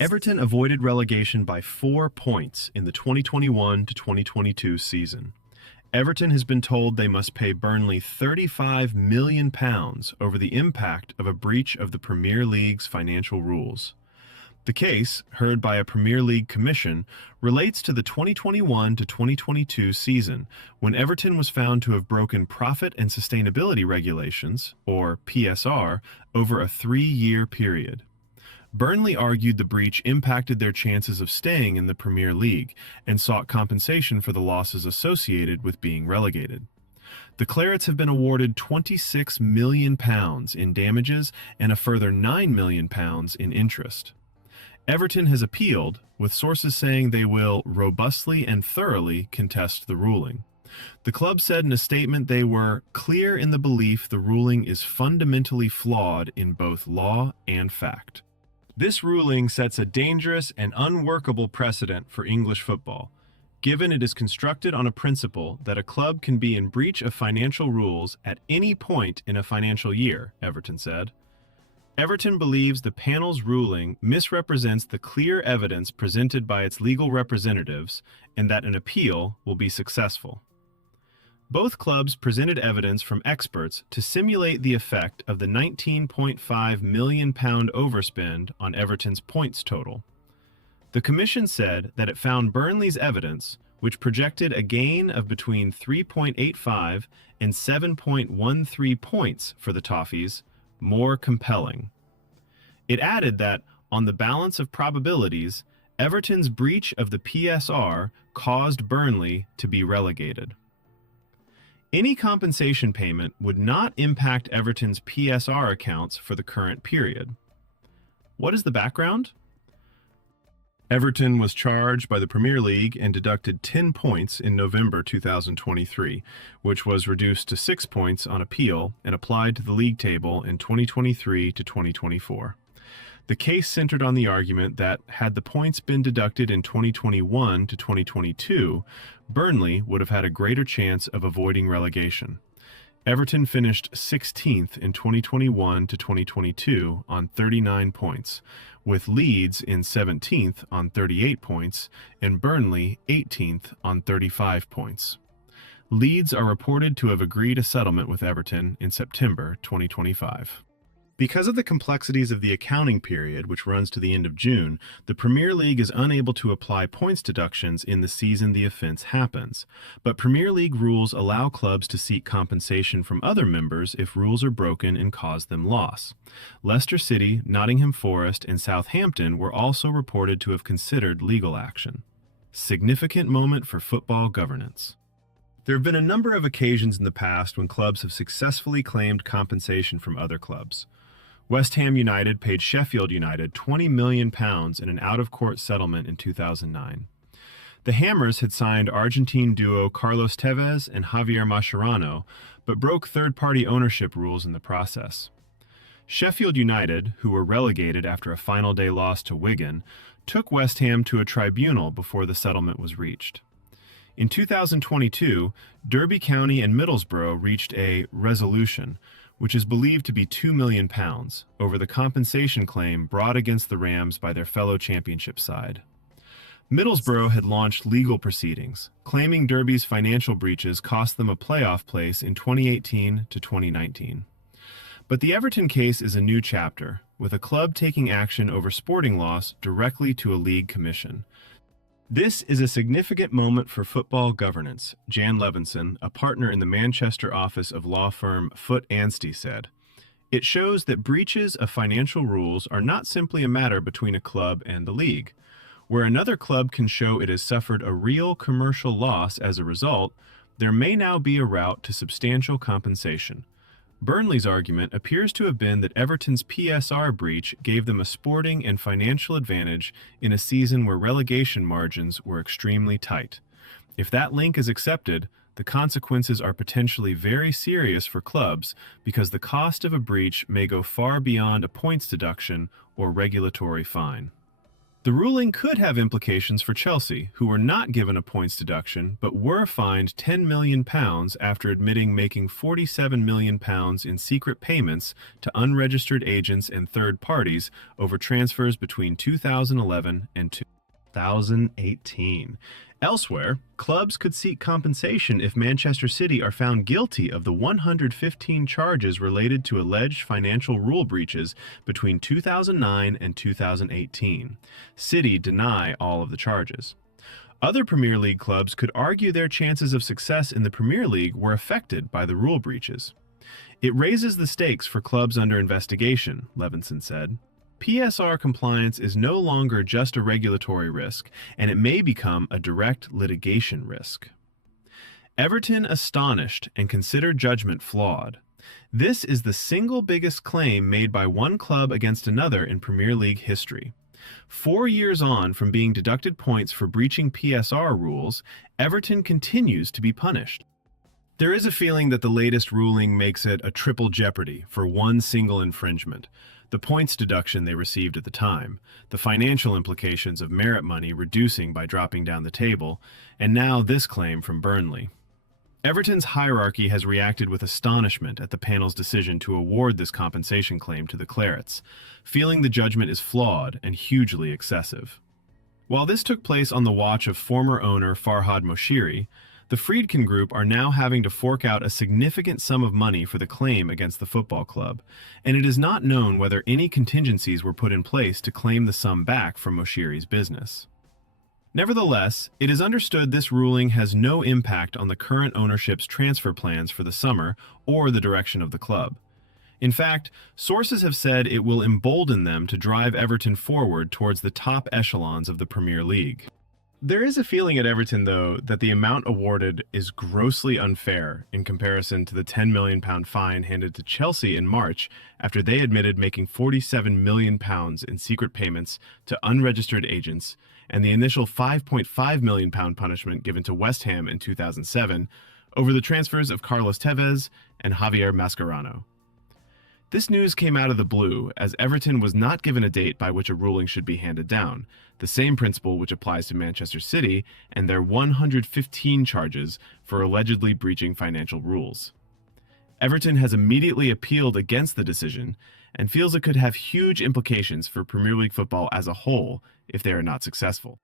Everton avoided relegation by 4 points in the 2021 to 2022 season. Everton has been told they must pay Burnley £35 million over the impact of a breach of the Premier League's financial rules. The case, heard by a Premier League commission, relates to the 2021 to 2022 season, when Everton was found to have broken profit and sustainability regulations, or PSR, over a 3-year period. Burnley argued the breach impacted their chances of staying in the Premier League and sought compensation for the losses associated with being relegated. The Clarets have been awarded £26 million in damages and a further £9 million in interest. Everton has appealed, with sources saying they will robustly and thoroughly contest the ruling. The club said in a statement they were clear in the belief the ruling is fundamentally flawed in both law and fact. This ruling sets a dangerous and unworkable precedent for English football, given it is constructed on a principle that a club can be in breach of financial rules at any point in a financial year, Everton said. Everton believes the panel's ruling misrepresents the clear evidence presented by its legal representatives and that an appeal will be successful. Both clubs presented evidence from experts to simulate the effect of the £19.5 million overspend on Everton's points total. The commission said that it found Burnley's evidence, which projected a gain of between 3.85 and 7.13 points for the Toffees, more compelling. It added that, on the balance of probabilities, Everton's breach of the PSR caused Burnley to be relegated. Any compensation payment would not impact Everton's PSR accounts for the current period. What is the background? Everton was charged by the Premier League and deducted 10 points in November 2023, which was reduced to 6 points on appeal and applied to the league table in 2023 to 2024. The case centered on the argument that, had the points been deducted in 2021 to 2022, Burnley would have had a greater chance of avoiding relegation. Everton finished 16th in 2021 to 2022 on 39 points, with Leeds in 17th on 38 points and Burnley 18th on 35 points. Leeds are reported to have agreed a settlement with Everton in September 2025. Because of the complexities of the accounting period, which runs to the end of June, the Premier League is unable to apply points deductions in the season the offense happens. But Premier League rules allow clubs to seek compensation from other members if rules are broken and cause them loss. Leicester City, Nottingham Forest, and Southampton were also reported to have considered legal action. Significant moment for football governance. There have been a number of occasions in the past when clubs have successfully claimed compensation from other clubs. West Ham United paid Sheffield United £20 million in an out-of-court settlement in 2009. The Hammers had signed Argentine duo Carlos Tevez and Javier Mascherano, but broke third-party ownership rules in the process. Sheffield United, who were relegated after a final day loss to Wigan, took West Ham to a tribunal before the settlement was reached. In 2022, Derby County and Middlesbrough reached a resolution, which is believed to be £2 million, over the compensation claim brought against the Rams by their fellow championship side. Middlesbrough had launched legal proceedings, claiming Derby's financial breaches cost them a playoff place in 2018 to 2019. But the Everton case is a new chapter, with a club taking action over sporting loss directly to a league commission. This is a significant moment for football governance, Jan Levinson, a partner in the Manchester office of law firm Foote Anstey, said. It shows that breaches of financial rules are not simply a matter between a club and the league. Where another club can show it has suffered a real commercial loss as a result, there may now be a route to substantial compensation. Burnley's argument appears to have been that Everton's PSR breach gave them a sporting and financial advantage in a season where relegation margins were extremely tight. If that link is accepted, the consequences are potentially very serious for clubs because the cost of a breach may go far beyond a points deduction or regulatory fine. The ruling could have implications for Chelsea, who were not given a points deduction but were fined £10 million after admitting making £47 million in secret payments to unregistered agents and third parties over transfers between 2011 and 2018. Elsewhere, clubs could seek compensation if Manchester City are found guilty of the 115 charges related to alleged financial rule breaches between 2009 and 2018. City deny all of the charges. Other Premier League clubs could argue their chances of success in the Premier League were affected by the rule breaches. It raises the stakes for clubs under investigation, Levinson said. PSR compliance is no longer just a regulatory risk, and it may become a direct litigation risk. Everton astonished and considered judgment flawed. This is the single biggest claim made by one club against another in Premier League history. 4 years on from being deducted points for breaching PSR rules, Everton continues to be punished. There is a feeling that the latest ruling makes it a triple jeopardy for one single infringement. The points deduction they received at the time, the financial implications of merit money reducing by dropping down the table, and now this claim from Burnley. Everton's hierarchy has reacted with astonishment at the panel's decision to award this compensation claim to the Clarets, feeling the judgment is flawed and hugely excessive. While this took place on the watch of former owner Farhad Moshiri, the Friedkin Group are now having to fork out a significant sum of money for the claim against the football club, and it is not known whether any contingencies were put in place to claim the sum back from Moshiri's business. Nevertheless, it is understood this ruling has no impact on the current ownership's transfer plans for the summer or the direction of the club. In fact, sources have said it will embolden them to drive Everton forward towards the top echelons of the Premier League. There is a feeling at Everton, though, that the amount awarded is grossly unfair in comparison to the £10 million fine handed to Chelsea in March after they admitted making £47 million in secret payments to unregistered agents, and the initial £5.5 million punishment given to West Ham in 2007 over the transfers of Carlos Tevez and Javier Mascherano. This news came out of the blue, as Everton was not given a date by which a ruling should be handed down, the same principle which applies to Manchester City and their 115 charges for allegedly breaching financial rules. Everton has immediately appealed against the decision and feels it could have huge implications for Premier League football as a whole if they are not successful.